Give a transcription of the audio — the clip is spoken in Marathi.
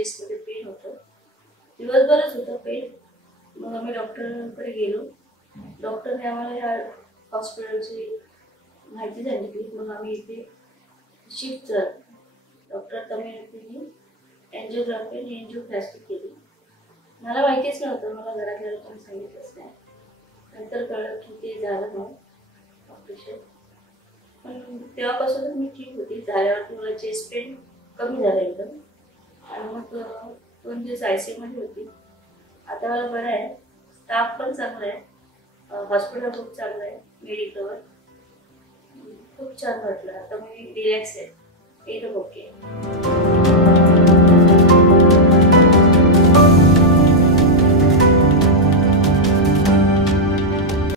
चेस्टमध्ये पेन होतं, दिवसभरच होतं पेन. मग आम्ही डॉक्टरांकडे गेलो. डॉक्टरने आम्हाला ह्या हॉस्पिटलची माहिती सांगितली. मग आम्ही इथे शिफ्ट झालो. डॉक्टर तमिळनी एन्जिओग्राफी आणि एन्जिओप्लास्टी केली. मला माहितीच नव्हतं, मला घरातल्या लोकांनी सांगितलंच नाही. नंतर कळलं की ते झालं म्हणून ऑपरेशन. पण तेव्हापासूनच मी ठीक होती. झाल्यावरती मला चेस्ट पेन कमी झालं एकदम. आणि मग 2 दिवस ICU मध्ये होती. आता मला बरं आहे. स्टाफ पण चांगला आहे, हॉस्पिटल खूप चांगलं आहे, मेडिकल खूप छान वाटलं. आता मी रिलॅक्स आहे, एकदम ओके.